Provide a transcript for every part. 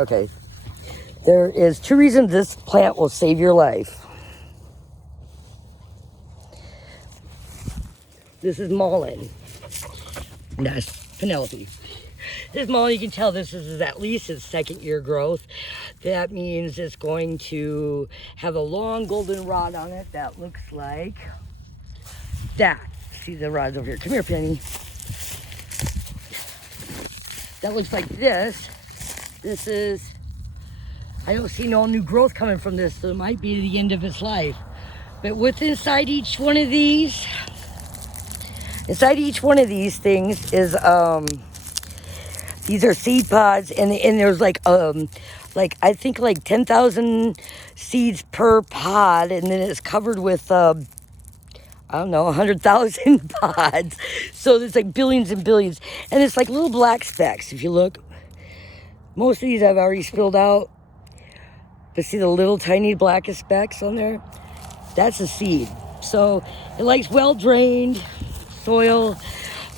Okay. There is 2 reasons this plant will save your life. This is Mullen. That's Penelope. This mullen, you can tell this is at least its 2nd year growth. That means it's going to have a long golden rod on it that looks like that. See the rods over here. Come here, Penny. That looks like this. This is, I don't see no new growth coming from this, so it might be the end of its life. But inside each one of these things is these are seed pods, and there's like I think like 10,000 seeds per pod, and then it's covered with I don't know, 100,000 pods. So there's like billions and billions, and it's like little black specks. If you look, most of these I've already spilled out, but see the little tiny black specks on there? That's a seed. So it likes well drained soil.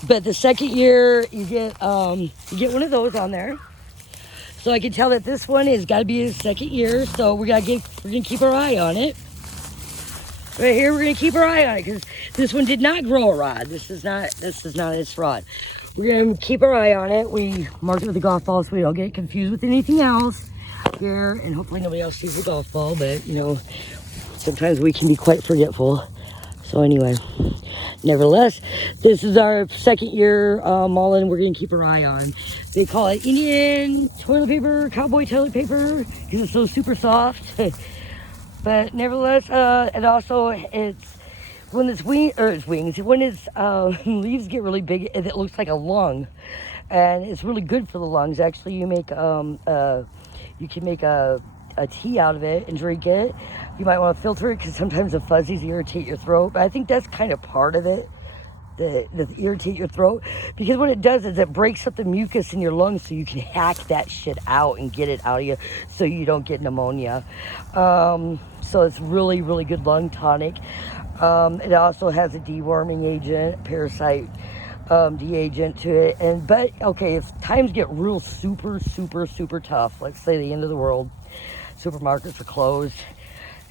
But the 2nd year, you get one of those on there. So I can tell that this one has got to be his 2nd year. So we're gonna keep our eye on it. Right here, we're gonna keep our eye on it because this one did not grow a rod. This is not its rod. We're gonna keep our eye on it. We marked it with a golf ball so we don't get confused with anything else here, and hopefully nobody else sees the golf ball. But you know, sometimes we can be quite forgetful. So anyway, nevertheless, this is our 2nd year mullen we're going to keep our eye on. They call it Indian toilet paper, cowboy toilet paper, because it's so super soft. But nevertheless, it's when its leaves get really big, it looks like a lung. And it's really good for the lungs. Actually, you can make a tea out of it and drink it. You might want to filter it because sometimes the fuzzies irritate your throat, but I think that's kind of part of it, that irritate your throat, because what it does is it breaks up the mucus in your lungs so you can hack that shit out and get it out of you so you don't get pneumonia. So it's really, really good lung tonic. It also has a deworming agent, parasite deagent to it. But okay, if times get real super tough, let's say the end of the world, supermarkets are closed,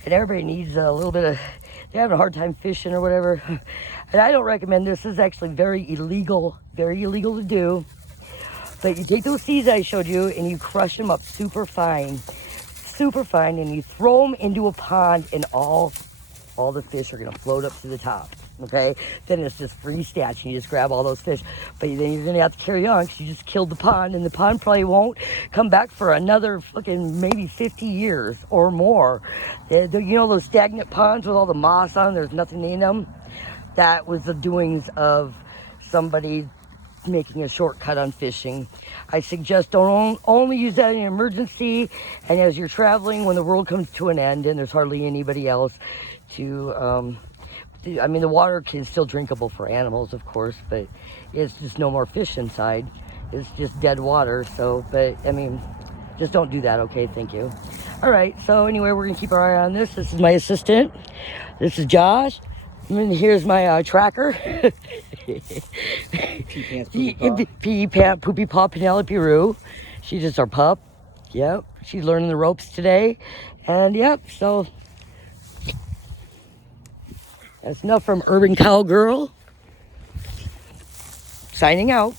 and everybody needs a little bit of, they're having a hard time fishing or whatever. And I don't recommend this. This is actually very illegal to do. But you take those seeds I showed you and you crush them up super fine, and you throw them into a pond, and all the fish are gonna float up to the top. Okay, then it's just free stats. You just grab all those fish, but then you're gonna have to carry on because you just killed the pond, and the pond probably won't come back for another fucking maybe 50 years or more. You know those stagnant ponds with all the moss on, there's nothing in them? That was the doings of somebody making a shortcut on fishing. I suggest don't only use that in an emergency, and as you're traveling when the world comes to an end and there's hardly anybody else to I mean, the water is still drinkable for animals, of course, but it's just no more fish inside. It's just dead water. So, but I mean, just don't do that, okay? Thank you. All right, so anyway, we're gonna keep our eye on this. This is my assistant. This is Josh. And here's my tracker. Pee Pant Poopy Paw Penelope Roo. She's just our pup. Yep, she's learning the ropes today. And yep, so that's enough from Urban Cowgirl. Signing out.